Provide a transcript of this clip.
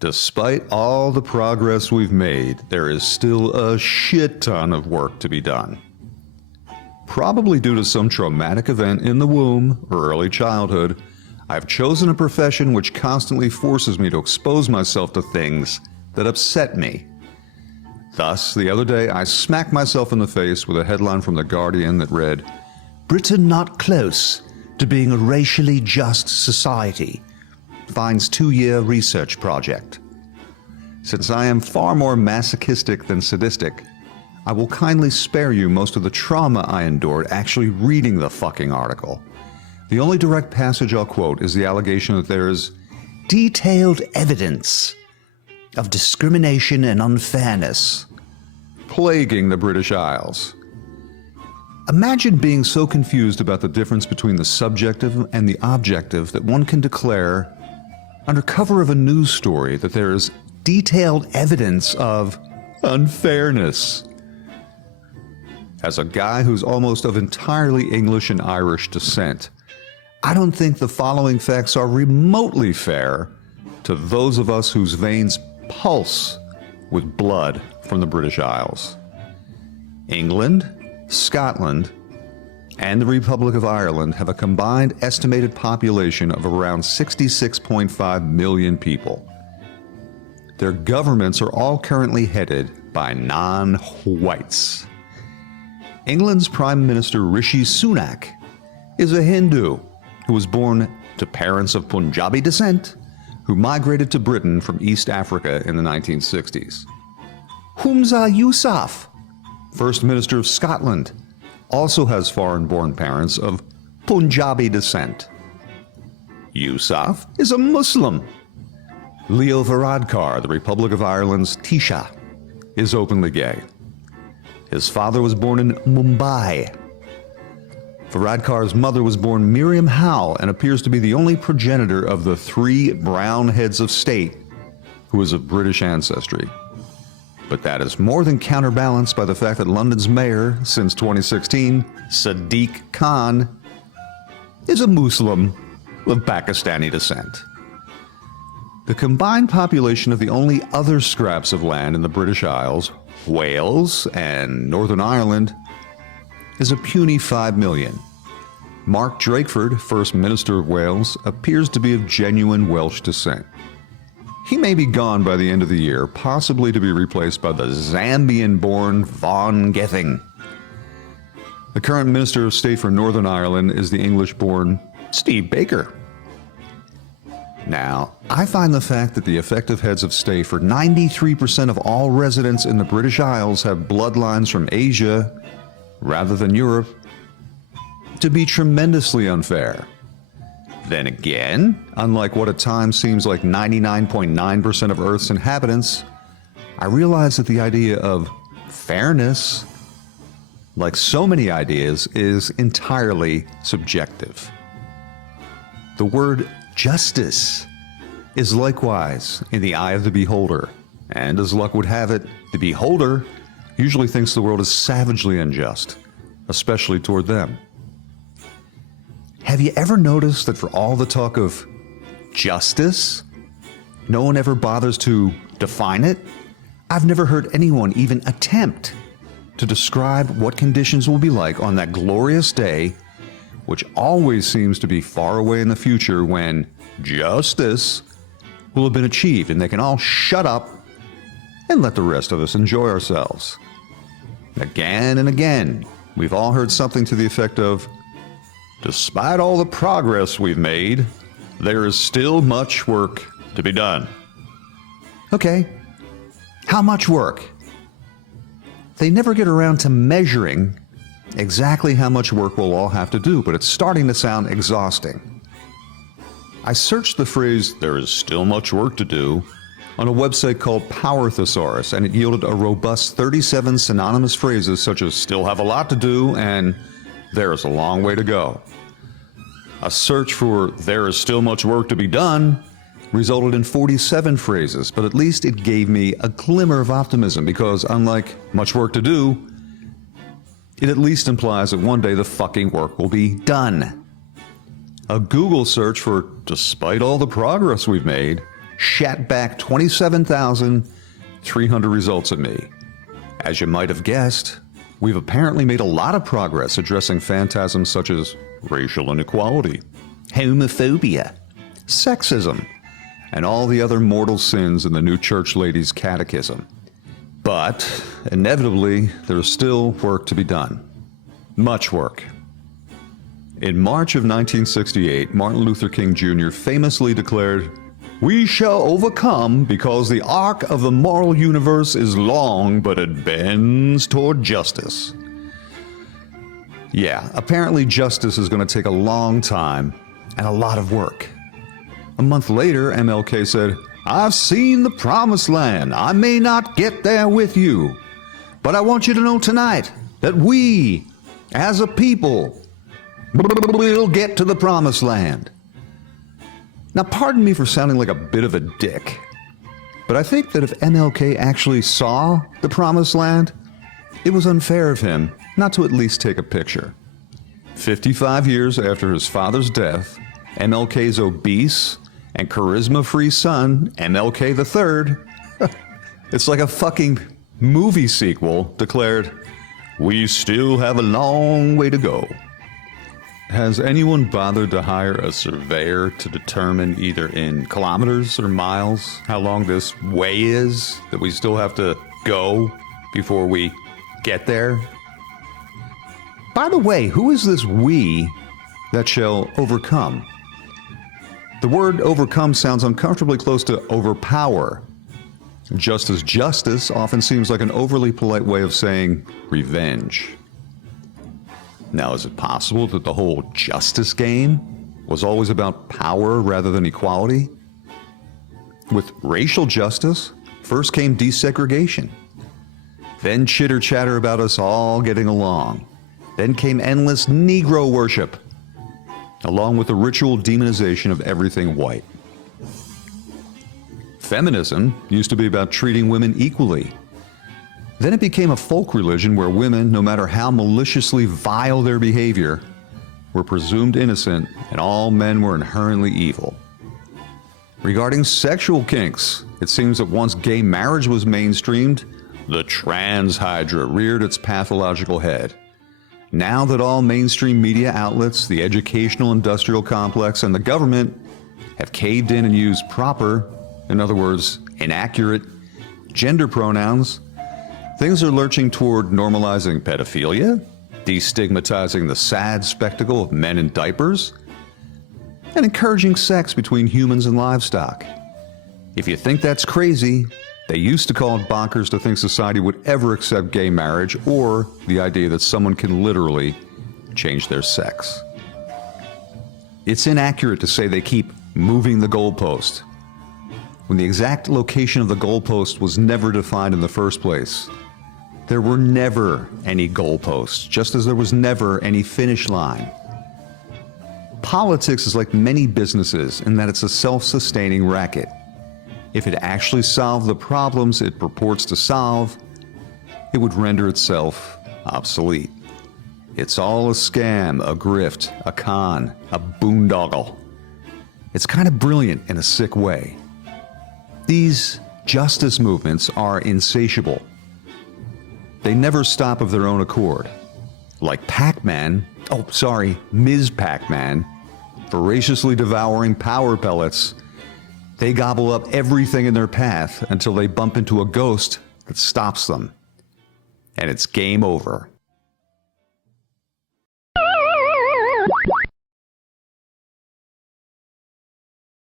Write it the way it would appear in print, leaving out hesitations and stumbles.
Despite all the progress we've made, there is still a shit ton of work to be done. Probably due to some traumatic event in the womb or early childhood, I've chosen a profession which constantly forces me to expose myself to things that upset me. Thus, the other day I smacked myself in the face with a headline from The Guardian that read, "Britain not close to being a racially just society. Finds 2-year research project." Since I am far more masochistic than sadistic, I will kindly spare you most of the trauma I endured actually reading the fucking article. The only direct passage I'll quote is the allegation that there is detailed evidence of discrimination and unfairness plaguing the British Isles. Imagine being so confused about the difference between the subjective and the objective that one can declare under cover of a news story that there is detailed evidence of unfairness. As a guy who's almost of entirely English and Irish descent, I don't think the following facts are remotely fair to those of us whose veins pulse with blood from the British Isles. England, Scotland, and the Republic of Ireland have a combined estimated population of around 66.5 million people. Their governments are all currently headed by non-whites. England's Prime Minister Rishi Sunak is a Hindu who was born to parents of Punjabi descent who migrated to Britain from East Africa in the 1960s. Humza Yousaf, First Minister of Scotland, also has foreign-born parents of Punjabi descent. Yousaf is a Muslim. Leo Varadkar, the Republic of Ireland's Taoiseach, is openly gay. His father was born in Mumbai. Varadkar's mother was born Miriam Howe and appears to be the only progenitor of the 3 brown heads of state who is of British ancestry. But that is more than counterbalanced by the fact that London's mayor, since 2016, Sadiq Khan, is a Muslim of Pakistani descent. The combined population of the only other scraps of land in the British Isles, Wales and Northern Ireland, is a puny 5 million. Mark Drakeford, First Minister of Wales, appears to be of genuine Welsh descent. He may be gone by the end of the year, possibly to be replaced by the Zambian-born Vaughan Gething. The current Minister of State for Northern Ireland is the English-born Steve Baker. Now, I find the fact that the effective heads of state for 93% of all residents in the British Isles have bloodlines from Asia rather than Europe to be tremendously unfair. Then again, unlike what at times seems like 99.9% of Earth's inhabitants, I realize that the idea of fairness, like so many ideas, is entirely subjective. The word justice is likewise in the eye of the beholder, and as luck would have it, the beholder usually thinks the world is savagely unjust, especially toward them. Have you ever noticed that for all the talk of justice, no one ever bothers to define it? I've never heard anyone even attempt to describe what conditions will be like on that glorious day, which always seems to be far away in the future when justice will have been achieved and they can all shut up and let the rest of us enjoy ourselves. Again and again, we've all heard something to the effect of, "Despite all the progress we've made, there is still much work to be done." Okay, how much work? They never get around to measuring exactly how much work we'll all have to do, but it's starting to sound exhausting. I searched the phrase, "there is still much work to do," on a website called Power Thesaurus, and it yielded a robust 37 synonymous phrases such as "still have a lot to do" and "there is a long way to go." A search for "there is still much work to be done" resulted in 47 phrases, but at least it gave me a glimmer of optimism because, unlike much work to do, it at least implies that one day the fucking work will be done. A Google search for "despite all the progress we've made" shat back 27,300 results at me. As you might have guessed, we've apparently made a lot of progress addressing phantasms such as racial inequality, homophobia, sexism, and all the other mortal sins in the New Church Ladies' Catechism. But, inevitably, there's still work to be done. Much work. In March of 1968, Martin Luther King Jr. famously declared, "We shall overcome because the arc of the moral universe is long, but it bends toward justice." Yeah, apparently justice is going to take a long time and a lot of work. A month later, MLK said, "I've seen the promised land. I may not get there with you, but I want you to know tonight that we, as a people, will get to the promised land." Now, pardon me for sounding like a bit of a dick, but I think that if MLK actually saw the promised land, it was unfair of him not to at least take a picture. 55 years after his father's death, MLK's obese and charisma-free son, MLK III, it's like a fucking movie sequel, declared, "We still have a long way to go." Has anyone bothered to hire a surveyor to determine either in kilometers or miles how long this way is that we still have to go before we get there? By the way, who is this we that shall overcome? The word overcome sounds uncomfortably close to overpower, just as justice often seems like an overly polite way of saying revenge. Now, is it possible that the whole justice game was always about power rather than equality? With racial justice, first came desegregation. Then chitter-chatter about us all getting along. Then came endless Negro worship, along with the ritual demonization of everything white. Feminism used to be about treating women equally. Then it became a folk religion where women, no matter how maliciously vile their behavior, were presumed innocent and all men were inherently evil. Regarding sexual kinks, it seems that once gay marriage was mainstreamed, the trans hydra reared its pathological head. Now that all mainstream media outlets, the educational industrial complex, and the government have caved in and used proper, in other words, inaccurate, gender pronouns, things are lurching toward normalizing pedophilia, destigmatizing the sad spectacle of men in diapers, and encouraging sex between humans and livestock. If you think that's crazy, they used to call it bonkers to think society would ever accept gay marriage or the idea that someone can literally change their sex. It's inaccurate to say they keep moving the goalpost, when the exact location of the goalpost was never defined in the first place. There were never any goalposts, just as there was never any finish line. Politics is like many businesses in that it's a self-sustaining racket. If it actually solved the problems it purports to solve, it would render itself obsolete. It's all a scam, a grift, a con, a boondoggle. It's kind of brilliant in a sick way. These justice movements are insatiable. They never stop of their own accord. Like Ms. Pac-Man, voraciously devouring power pellets, they gobble up everything in their path until they bump into a ghost that stops them. And it's game over.